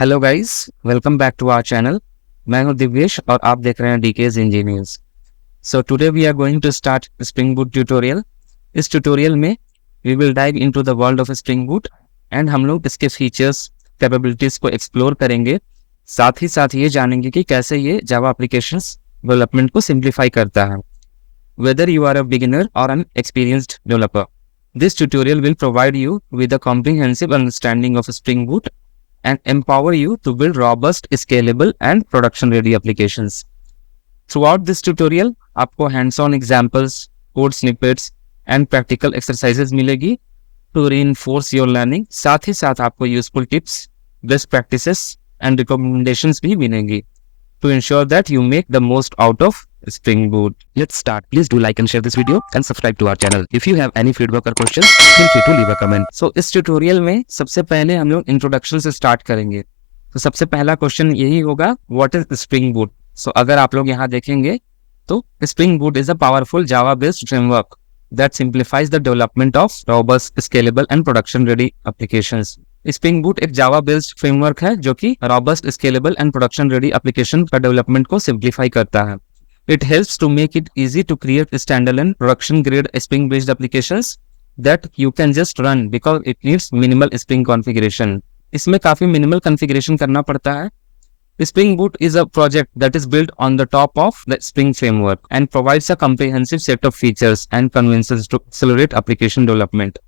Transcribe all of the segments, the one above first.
Hello guys, welcome back to our channel. मैं हूं दिव्येश और आप देख रहे हैं DK's Engineers. So today we are going to start Spring Boot tutorial. इस ट्यूटोरियल में we will dive into the world of Spring Boot and हम लोग इसके फीचर्स, कैपेबिलिटीज को एक्सप्लोर करेंगे। साथ ही साथ ये जानेंगे कि कैसे ये जावा एप्लीकेशंस डेवलपमेंट को सिंप्लीफाई करता है। Whether you are a beginner और an experienced developer, this tutorial will provide you with a comprehensive understanding of Spring Boot and empower you to build robust, scalable, and production-ready applications. Throughout this tutorial, आपको hands-on examples, code snippets, and practical exercises मिलेगी to reinforce your learning. साथ ही साथ आपको useful tips, best practices, and recommendations भी मिलेंगी to ensure that you make the most out of Spring Boot. Let's start. Please do like and share this video and subscribe to our channel. If you have any feedback or questions, feel free to leave a comment. So इस tutorial में सबसे पहले हम लोग introduction से start करेंगे। तो सबसे पहला क्वेश्चन यही होगा, व्हाट इज स्प्रिंग बूट। सो अगर आप लोग यहाँ देखेंगे तो spring boot is a powerful Java based framework that simplifies the development of robust, scalable and production ready applications. Spring boot एक जावा बेस्ड फ्रेमवर्क है जो कि robust, scalable and production ready application का डेवलपमेंट को simplify करता है। It helps to make it easy to create standalone production grade Spring based applications that you can just run because it needs minimal Spring configuration. इसमें काफी minimal configuration करना पड़ता है। Spring Boot is a project that is built on the top of the Spring framework and provides a comprehensive set of features and conventions to accelerate application development.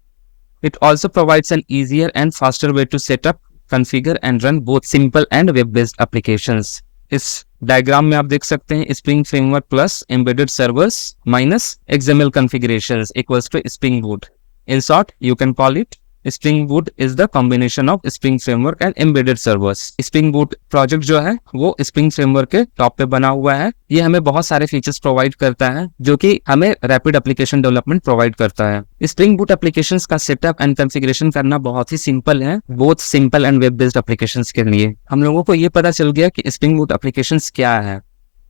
It also provides an easier and faster way to set up, configure and run both simple and web-based applications. इस diagram में आप देख सकते हैं spring framework plus embedded servers minus XML configurations equals to Spring Boot. In short, you can call it Spring Boot is the combination of Spring Framework and embedded servers. Spring Boot project जो है वो Spring Framework के top पे बना हुआ है। ये हमें बहुत सारे फीचर्स प्रोवाइड करता है जो कि हमें रैपिड एप्लीकेशन डेवलपमेंट प्रोवाइड करता है। Spring Boot एप्लीकेशंस का सेटअप एंड कॉन्फ़िगरेशन करना बहुत ही सिंपल है, both simple and web based applications के लिए। हम लोगों को ये पता चल गया कि Spring Boot एप्लीकेशंस क्या है।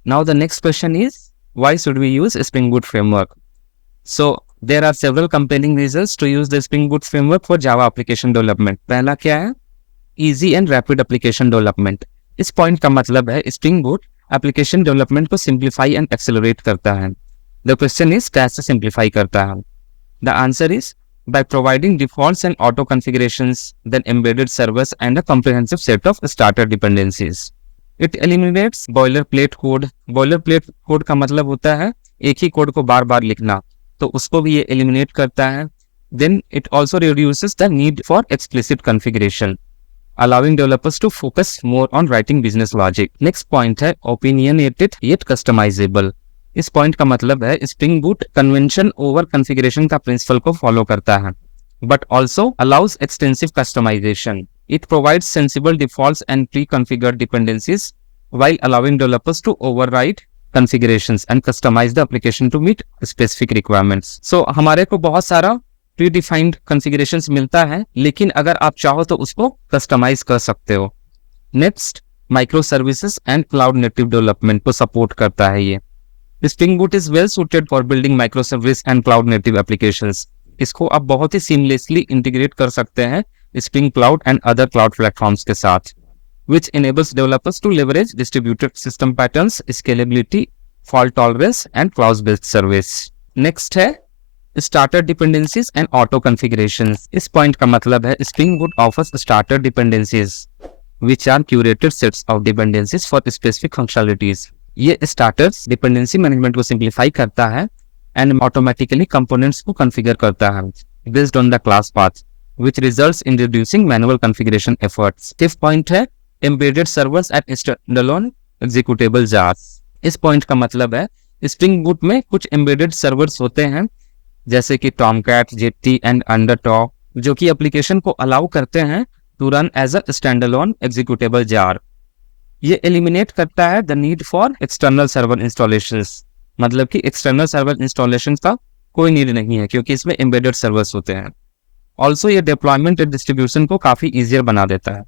Now the next question is, why should we use Spring Boot framework. So there are several compelling reasons to use the Spring Boot framework for Java application development. पहला क्या है? Easy and rapid application development. इस पॉइंट का मतलब है Spring Boot application development को simplify and accelerate करता है। The question is कैसे simplify करता है? The answer is by providing defaults and auto configurations, then embedded servers and a comprehensive set of starter dependencies. It eliminates boilerplate code. Boilerplate code का मतलब होता है एक ही कोड को बार बार लिखना, तो उसको भी ये एलिमिनेट करता है। Then it also reduces the need for explicit configuration, allowing developers to focus more on writing business logic. Next point है opinionated yet customizable. इस पॉइंट का मतलब है Spring Boot convention over configuration का प्रिंसिपल को फॉलो करता है, but also allows extensive customization. It provides sensible defaults and pre-configured dependencies while allowing developers to override configurations and customize the application to meet specific requirements. So हमारे को बहुत सारा predefined configurations मिलता है, लेकिन अगर आप चाहो तो उसको customize कर सकते हो। Next, microservices and cloud native development को support करता है ये। Spring Boot is well suited for building microservice and cloud native applications. इसको आप बहुत ही seamlessly integrate कर सकते हैं Spring Cloud and other cloud platforms के साथ, which enables developers to leverage distributed system patterns, scalability, fault tolerance, and cloud-based service. Next है starter dependencies and auto configurations. इस point का मतलब है Spring Boot offers starter dependencies, which are curated sets of dependencies for specific functionalities. ये starters dependency management को simplify करता है and automatically components को configure करता है based on the class path, which results in reducing manual configuration efforts. Fifth point है embedded servers and standalone executable jars. इस पॉइंट का मतलब है स्प्रिंग बूट में कुछ embedded servers होते हैं जैसे कि Tomcat, Jetty and Undertow, जो कि एप्लीकेशन को अलाउ करते हैं to run as a standalone executable jar. ये एलिमिनेट करता है the need for external server installations, मतलब कि एक्सटर्नल सर्वर इंस्टॉलेशन का कोई नीड नहीं है क्योंकि इसमें embedded servers होते हैं। ऑल्सो ये डिप्लॉयमेंट एंड डिस्ट्रीब्यूशन को काफी ईजियर बना देता है।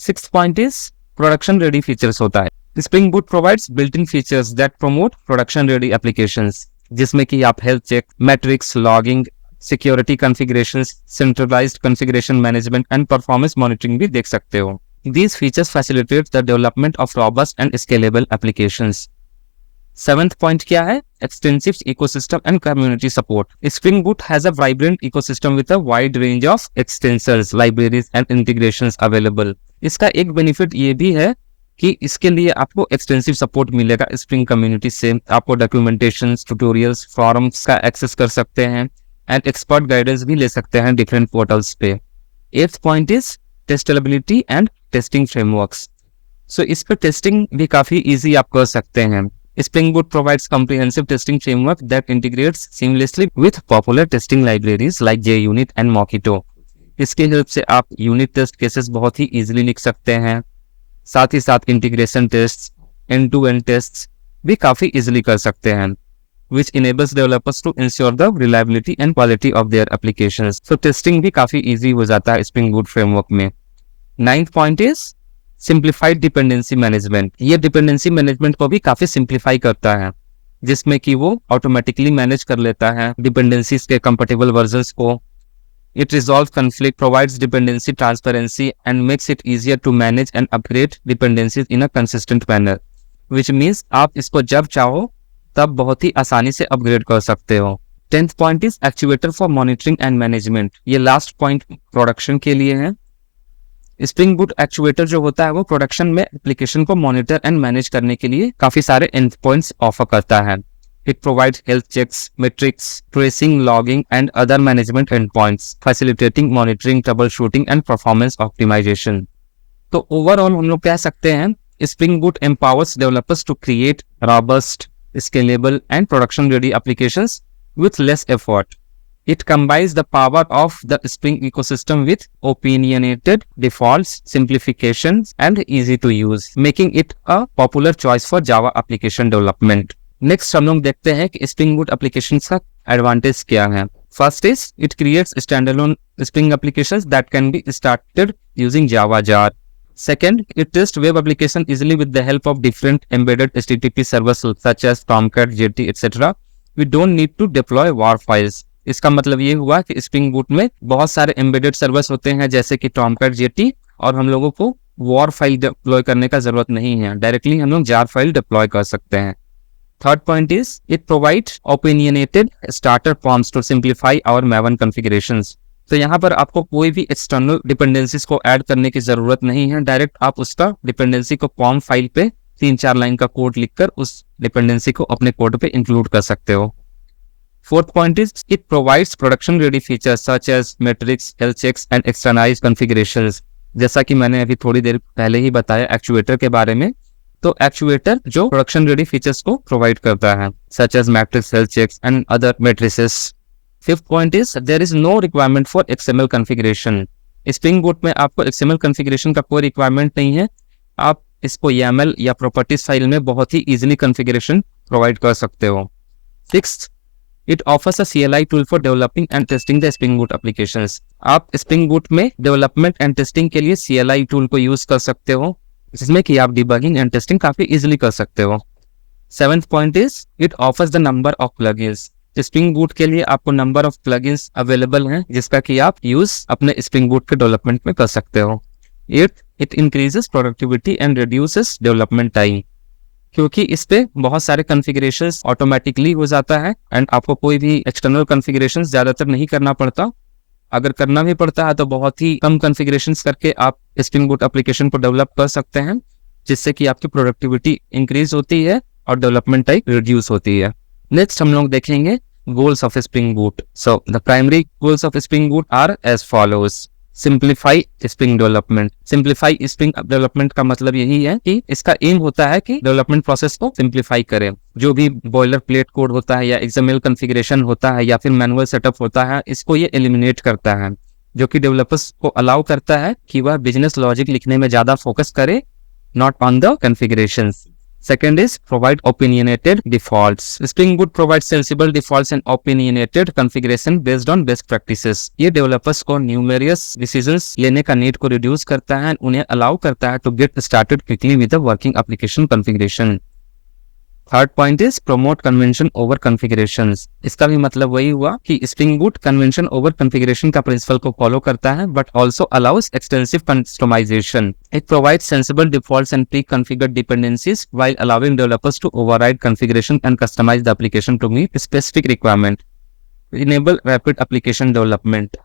Sixth point is production ready features होता है। Spring Boot provides built in features that promote production ready applications, जिसमें कि आप health check, metrics, logging, security configurations, centralised configuration management and performance monitoring भी देख सकते हो। These features facilitate the development of robust and scalable applications. Seventh point क्या है? Extensive ecosystem and community support. Spring Boot has a vibrant ecosystem with a wide range of extensors, libraries and integrations available. इसका एक benefit ये भी है कि इसके लिए आपको एक्सटेंसिव सपोर्ट मिलेगा स्प्रिंग कम्युनिटी से। आपको डॉक्यूमेंटेशन, ट्यूटोरियल्स, फॉरम्स का एक्सेस कर सकते हैं एंड एक्सपर्ट गाइडेंस भी ले सकते हैं डिफरेंट पोर्टल्स पे। Eighth point is testability and testing frameworks. So इस पर टेस्टिंग भी काफी इजी आप कर सकते हैं। Spring Boot provides comprehensive testing framework that integrates seamlessly with popular testing libraries like JUnit and Mockito. इसके हेल्प से आप यूनिट टेस्ट केसेस बहुत ही इजीली लिख सकते हैं। साथ ही साथ integration test, end to end test भी काफी इजीली कर सकते हैं, which enables developers to ensure the reliability and quality of their applications. So testing भी काफी इजी हो जाता है Spring Boot framework में। Ninth point is simplified dependency management. ये डिपेंडेंसी मैनेजमेंट को भी काफी सिंप्लीफाई करता है, जिसमें कि वो ऑटोमेटिकली मैनेज कर लेता है डिपेंडेंसीज के कंपेटेबल वर्जन्स को। It resolve conflict, provides dependency transparency and makes it easier to manage and upgrade dependencies in a consistent manner, which means आप इसको जब चाहो तब बहुत ही आसानी से अपग्रेड कर सकते हो। 10th point is actuator for monitoring and management. ये लास्ट पॉइंट प्रोडक्शन के लिए है। स्प्रिंग बूट एक्चुएटर जो होता है वो प्रोडक्शन में एप्लीकेशन को मॉनिटर एंड मैनेज करने के लिए काफी सारे एंड पॉइंट्स ऑफर करता है। It provides health checks, metrics, tracing, logging and other management endpoints, facilitating monitoring, troubleshooting and performance optimisation. तो ओवरऑल हम लोग कह सकते हैं Spring Boot empowers developers to create robust, scalable and production ready applications with less effort. It combines the power of the Spring ecosystem with opinionated defaults, simplifications and easy to use, making it a popular choice for Java application development. Next हम लोग देखते हैं कि Spring Boot applications का advantage क्या है। First is it creates standalone Spring applications that can be started using Java jar. Second, it tests web application easily with the help of different embedded HTTP servers such as Tomcat, JT, etc. We don't need to deploy war files. इसका मतलब ये हुआ कि Spring Boot में बहुत सारे embedded servers होते हैं जैसे कि Tomcat, JT, और हम लोगों को war file deploy करने का जरूरत नहीं है। डायरेक्टली हम लोग jar file deploy कर सकते हैं। Third point is it provides opinionated starter forms to simplify our Maven configurations. तो यहाँ पर आपको कोई भी एक्सटर्नल डिपेंडेंसीज को ऐड करने की जरूरत नहीं है। डायरेक्ट आप उसका डिपेंडेंसी को फॉर्म फाइल पे 3-4 लाइन का कोड लिखकर उस डिपेंडेंसी को अपने कोड पे इंक्लूड कर सकते हो। Fourth point is it provides production ready features such as metrics, health checks and externalized configurations. जैसा कि मैंने अभी थोड़ी देर पहले ही बताया एक्चुएटर के बारे में, तो एक्चुएटर जो प्रोडक्शन रेडी फीचर्स को प्रोवाइड करता है such as metrics, health checks and other metrics. Fifth point is there is no requirement for XML configuration. Spring Boot में आपको XML configuration का कोई requirement नहीं है। आप इसको YAML या properties फाइल में बहुत ही easily configuration provide कर सकते हो। Sixth, it offers a CLI tool for developing and testing the Spring Boot applications. आप Spring Boot में development and testing के लिए CLI tool को use कर सकते हो, जिसमें कि आप debugging and testing काफी easily कर सकते हो। Seventh point is it offers the number of plugins. Spring boot के लिए आपको नंबर ऑफ प्लगइन्स अवेलेबल हैं जिसका कि आप यूज अपने स्प्रिंग बूट के डेवलपमेंट में कर सकते हो। It increases productivity and reduces development time, क्योंकि इस पे बहुत सारे कॉन्फ़िगरेशंस ऑटोमेटिकली हो जाता है एंड आपको कोई भी एक्सटर्नल कॉन्फ़िगरेशंस ज्यादातर नहीं करना पड़ता। अगर करना भी पड़ता है तो बहुत ही कम कॉन्फ़िगरेशंस करके आप स्प्रिंग बूट एप्लीकेशन को डेवलप कर सकते हैं, जिससे कि आपकी प्रोडक्टिविटी इंक्रीज होती है और डेवलपमेंट टाइम रिड्यूस होती है। नेक्स्ट हम लोग देखेंगे goals of Spring Boot. So the primary goals of Spring Boot are as follows. Simplify Spring Development. Simplify Spring Development का मतलब यही है कि इसका एम होता है कि डेवलपमेंट प्रोसेस को सिंप्लीफाई करें। जो भी बॉयलर प्लेट कोड होता है या XML कॉन्फ़िगरेशन होता है या फिर मैनुअल सेटअप होता है, इसको ये एलिमिनेट करता है, जो कि डेवलपर्स को अलाउ करता है कि वह बिजनेस लॉजिक लिखने में ज्यादा फोकस करे, not on the configurations. Second is provide opinionated defaults. Spring Boot provides sensible defaults and opinionated configuration based on best practices. ये developers को numerous decisions लेने का need को reduce करता है, उन्हें allow करता है to get started quickly with the working application configuration. Third point is promote convention over configurations. इसका भी मतलब वही हुआ कि Spring Boot convention over configuration का प्रिंसिपल को फॉलो करता है, but also allows extensive customisation. It provides sensible defaults and pre configured dependencies while allowing developers to override configuration and customise the application to meet specific requirement. Enable rapid application development.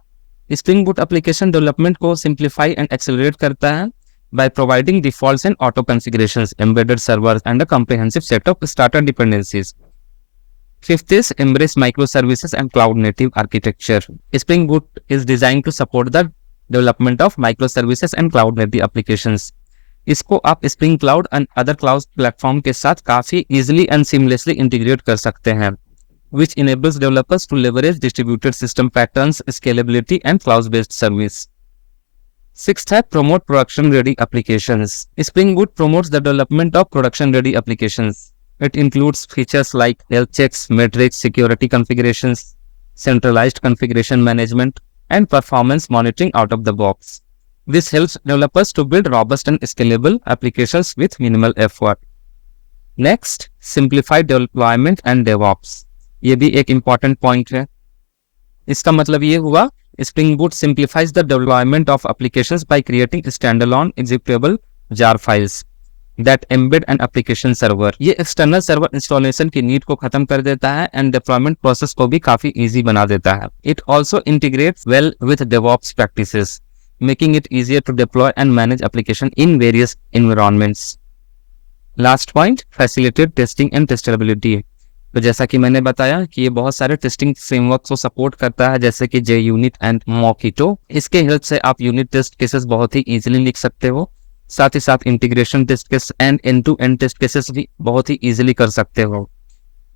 Spring Boot application development को simplify and accelerate करता है by providing defaults and auto configurations, embedded servers, and a comprehensive set of starter dependencies. Fifth is embrace microservices and cloud native architecture. Spring Boot is designed to support the development of microservices and cloud native applications. इसको आप Spring Cloud and other cloud platform के साथ काफी easily and seamlessly integrate कर सकते हैं, which enables developers to leverage distributed system patterns, scalability, and cloud-based service. Sixth है promote production ready applications. Spring Boot promotes the development of production ready applications. It includes features like health checks, metrics, security configurations, centralized configuration management, and performance monitoring out of the box. This helps developers to build robust and scalable applications with minimal effort. Next, simplify deployment and DevOps. ये भी एक important point है। इसका मतलब ये हुआ Spring Boot simplifies the deployment of applications by creating standalone executable jar files that embed an application server. ये external server installation की need को खत्म कर देता है and deployment process को भी काफी easy बना देता है. It also integrates well with DevOps practices, making it easier to deploy and manage application in various environments. Last point, facilitate testing and testability. तो जैसा कि मैंने बताया कि ये बहुत सारे टेस्टिंग फ्रेमवर्क को सपोर्ट करता है, जैसे कि JUnit एंड Mockito. इसके हेल्प से आप यूनिट टेस्ट केसेस बहुत ही इजीली लिख सकते हो, साथ ही साथ integration test case and end to end test cases भी बहुत ही इजीली कर सकते हो,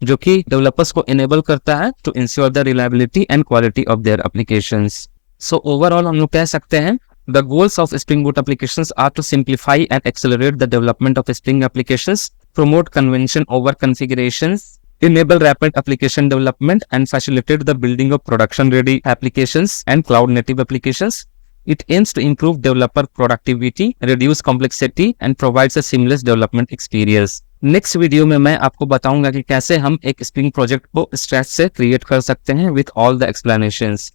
जो कि डेवलपर्स को इनेबल करता है to ensure the reliability and quality of their applications. So overall हम लोग कह सकते हैं the goals of Spring Boot applications are to simplify and accelerate the development of Spring applications, promote convention over configurations, enable rapid application development, and facilitate the building of production-ready applications and cloud-native applications. It aims to improve developer productivity, reduce complexity, and provides a seamless development experience. Next video में मैं आपको बताऊंगा कि कैसे हम एक Spring project को scratch से क्रिएट कर सकते हैं with all the explanations.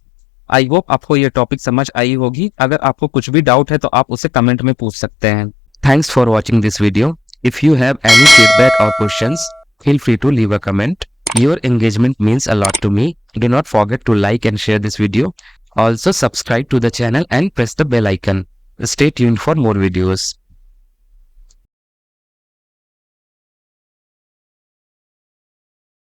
I hope आपको ये टॉपिक समझ आई होगी. अगर आपको कुछ भी डाउट है तो आप उसे कमेंट में पूछ सकते हैं. Thanks for watching this video. If you have any feedback or questions, feel free to leave a comment. Your engagement means a lot to me. Do not forget to like and share this video. Also subscribe to the channel and press the bell icon. Stay tuned for more videos.